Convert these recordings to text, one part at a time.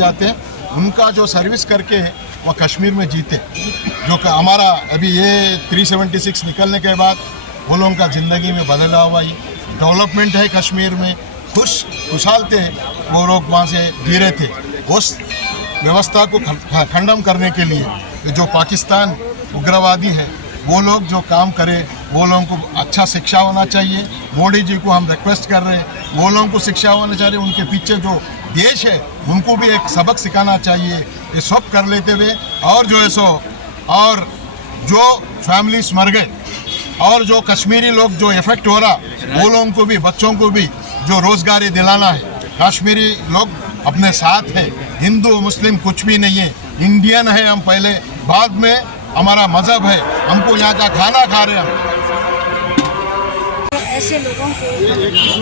जाते हैं, उनका जो सर्विस करके वो कश्मीर में जीते। जो हमारा अभी ये 376 निकलने के बाद वो लोगों का ज़िंदगी में बदलाव आई, डेवलपमेंट है कश्मीर में, खुशहाल थे वो लोग, वहाँ से जी रहे थे। उस व्यवस्था को खंडन करने के लिए जो पाकिस्तान उग्रवादी है वो लोग जो काम करे, वो लोगों को अच्छा शिक्षा होना चाहिए। मोदी जी को हम रिक्वेस्ट कर रहे हैं, वो लोगों को शिक्षा होना चाहिए, उनके पीछे जो देश है उनको भी एक सबक सिखाना चाहिए। ये सब कर लेते हुए और जो है सो और जो फैमिलीज मर गए और जो कश्मीरी लोग जो इफेक्ट हो रहा, वो लोगों को भी, बच्चों को भी जो रोजगारी दिलाना है। कश्मीरी लोग अपने साथ है, हिंदू मुस्लिम कुछ भी नहीं है, इंडियन है हम पहले, बाद में हमारा मजहब है, हमको यहाँ का खाना खा रहे हैं। ऐसे लोगों को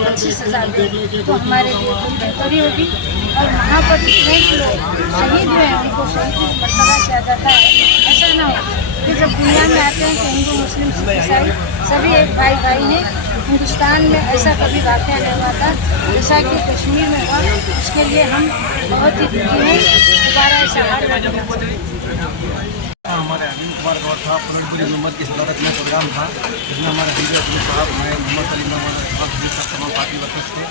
अच्छी सजा दे तो हमारे लिए तो बेहतरी होगी। और वहाँ पर जितने लोग शहीद हुए हैं उनको शहीद मर्तबा किया जाता है। ऐसा ना हो कि जब दुनिया में आते हैं कि हिंदू मुस्लिम सिख ईसाई सभी एक भाई भाई हैं। हिंदुस्तान में ऐसा कभी वाक़या नहीं हुआ था जैसा कि कश्मीर में हुआ। उसके लिए हम बहुत ही दुखी हैं। दोबारा ऐसा हाल हमारे अरविंद कुमार गौर साहब पुनर्पुरी मोहम्मद की सदारत में प्रोग्राम था, जिसमें हमारे हजरत साहब, मैं मोहम्मद अली तमाम पार्टी वर्कर्स थे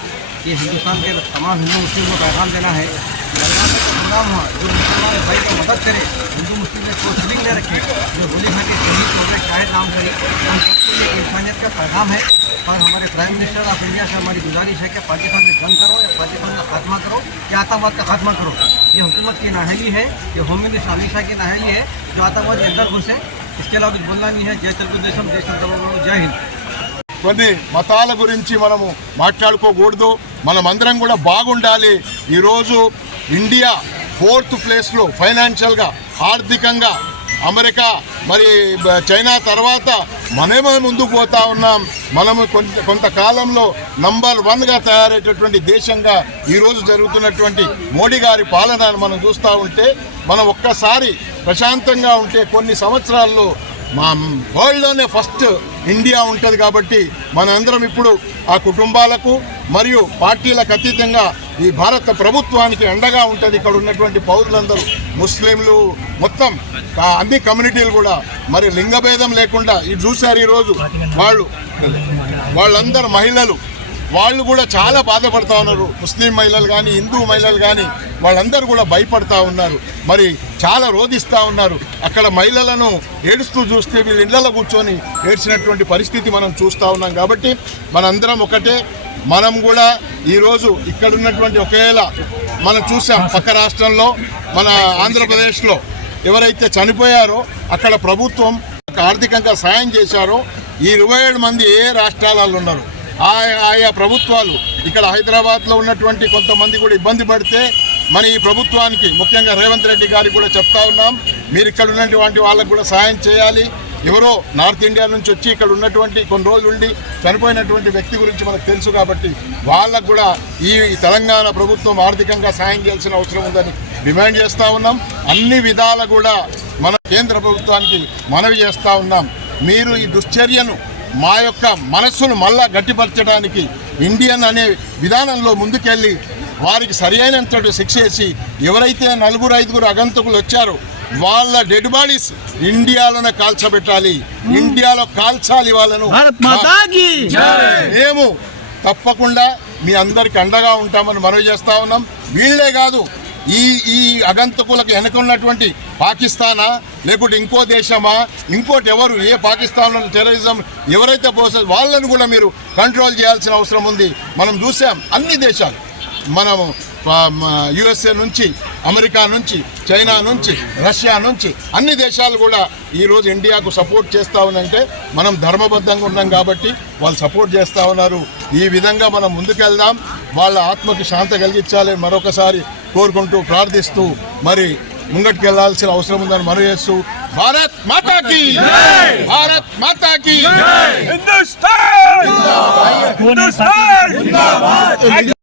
कि हिंदुस्तान के तमाम हिंदू मुस्लिम को पैगाम देना है कि अल्लाह का प्रोग्राम हुआ जो मुसलमान भाई को मदद करे, हिंदू मुस्लिम में कोई फीलिंग न रखे, जो गोली खा के शहीद हो गए शायद नाम करे, हम सबके लिए इंसानियत का पैगाम है। और हमारे प्राइम मिनिस्टर ऑफ इंडिया से हमारी गुजारिश है कि पाकिस्तान में जंग करो या पाकिस्तान का खात्मा करो या आतंकवाद का खात्मा करो। ये हुकूमत की नाअहली है, ये होम मिनिस्टर अमित शाह की नाअहली है जो आतंकवाद के अंदर घुसे। इसके अलावा कुछ बोलना नहीं है। जय తెలుగుదేశం, जय చంద్రబాబు, जय हिंद। కొన్ని మతాల గురించి మనము మాట్లాడుకోకూడదు, మనమందరం కూడా బాగుండాలి। ఈరోజు ఇండియా 4th ప్లేస్లో ఫైనాన్షియల్గా, ఆర్థికంగా అమెరికా మరి చైనా తర్వాత మనమే ముందుకు పోతా ఉన్నాం। మనము కొంతకాలంలో నంబర్ 1గా తయారయ్యేటటువంటి దేశంగా ఈరోజు జరుగుతున్నటువంటి మోడీ గారి పాలనను మనం చూస్తూ ఉంటే, మనం ఒక్కసారి ప్రశాంతంగా ఉంటే కొన్ని సంవత్సరాల్లో మా వరల్డ్లోనే ఫస్ట్ ఇండియా ఉంటుంది। కాబట్టి మనందరం ఇప్పుడు ఆ కుటుంబాలకు మరియు పార్టీలకు అతీతంగా ఈ భారత ప్రభుత్వానికి అండగా ఉంటుంది। ఇక్కడ ఉన్నటువంటి పౌరులందరూ, ముస్లింలు, మొత్తం అన్ని కమ్యూనిటీలు కూడా మరి లింగభేదం లేకుండా ఇది చూశారు ఈరోజు। వాళ్ళందరూ మహిళలు వాళ్ళు కూడా చాలా బాధపడతా ఉన్నారు। ముస్లిం మహిళలు కానీ, హిందూ మహిళలు కానీ వాళ్ళందరూ కూడా భయపడతా ఉన్నారు, మరి చాలా రోధిస్తూ ఉన్నారు। అక్కడ మహిళలను ఏడుస్తూ చూస్తే వీళ్ళు ఇళ్లలో కూర్చొని ఏడ్చినటువంటి పరిస్థితి మనం చూస్తూ ఉన్నాం। కాబట్టి మనందరం ఒకటే, మనం కూడా ఈరోజు ఇక్కడ ఉన్నటువంటి ఒకేలా మనం చూసాం పక్క రాష్ట్రంలో, మన ఆంధ్రప్రదేశ్లో ఎవరైతే చనిపోయారో అక్కడ ప్రభుత్వం ఆర్థికంగా సాయం చేశారో ఈ 27 మంది ఏ రాష్ట్రాలలో ఉన్నారు, ఆయా ప్రభుత్వాలు ఇక్కడ హైదరాబాద్లో ఉన్నటువంటి కొంతమంది కూడా ఇబ్బంది పడితే మన ఈ ప్రభుత్వానికి, ముఖ్యంగా రేవంత్ రెడ్డి గారికి కూడా చెప్తా ఉన్నాం, మీరు ఇక్కడ ఉన్నటువంటి వాళ్ళకు కూడా సాయం చేయాలి। ఎవరో నార్త్ ఇండియా నుంచి వచ్చి ఇక్కడ ఉన్నటువంటి కొన్ని రోజులు ఉండి చనిపోయినటువంటి వ్యక్తి గురించి మనకు తెలుసు కాబట్టి వాళ్ళకు కూడా ఈ తెలంగాణ ప్రభుత్వం ఆర్థికంగా సాయం చేయాల్సిన అవసరం ఉందని డిమాండ్ చేస్తూ ఉన్నాం। అన్ని విధాలు కూడా మన కేంద్ర ప్రభుత్వానికి మనవి చేస్తూ ఉన్నాం, మీరు ఈ దుశ్చర్యను మా యొక్క మనస్సును మళ్ళా గట్టిపరచడానికి ఇండియన్ అనే విధానంలో ముందుకెళ్ళి వారికి సరి అయినంతటి శిక్ష వేసి ఎవరైతే 4-5 అగంతకులు వచ్చారో వాళ్ళ డెడ్ బాడీస్ ఇండియాలోనే కాల్చబెట్టాలి, ఇండియాలో కాల్చాలి వాళ్ళను। మేము తప్పకుండా మీ అందరికి అండగా ఉంటామని మనవి చేస్తా ఉన్నాం। వీళ్ళే కాదు, ఈ అగంతకులకు వెనుకున్నటువంటి పాకిస్తానా లేకుంటే ఇంకో దేశమా, ఇంకోటి ఎవరు, ఏ పాకిస్తాన్లో టెర్రరిజం ఎవరైతే పోసే వాళ్ళను కూడా మీరు కంట్రోల్ చేయాల్సిన అవసరం ఉంది। మనం చూసాం అన్ని దేశాలు, మనము యుఎస్ఏ నుంచి, అమెరికా నుంచి, చైనా నుంచి, రష్యా నుంచి అన్ని దేశాలు కూడా ఈరోజు ఇండియాకు సపోర్ట్ చేస్తూ ఉన్నాయంటే మనం ధర్మబద్ధంగా ఉన్నాం కాబట్టి వాళ్ళు సపోర్ట్ చేస్తూ ఉన్నారు। ఈ విధంగా మనం ముందుకెళ్దాం, వాళ్ళ ఆత్మకి శాంతి కలిగించాలని మరొకసారి కోరుకుంటూ ప్రార్థిస్తూ మరి ముంగటికి వెళ్లాల్సిన అవసరం ఉందని మనవి చేస్తూ, భారత్ మాతాకి, భారత్ మాతాకి, హిందుస్తాన్ జిందాబాద్।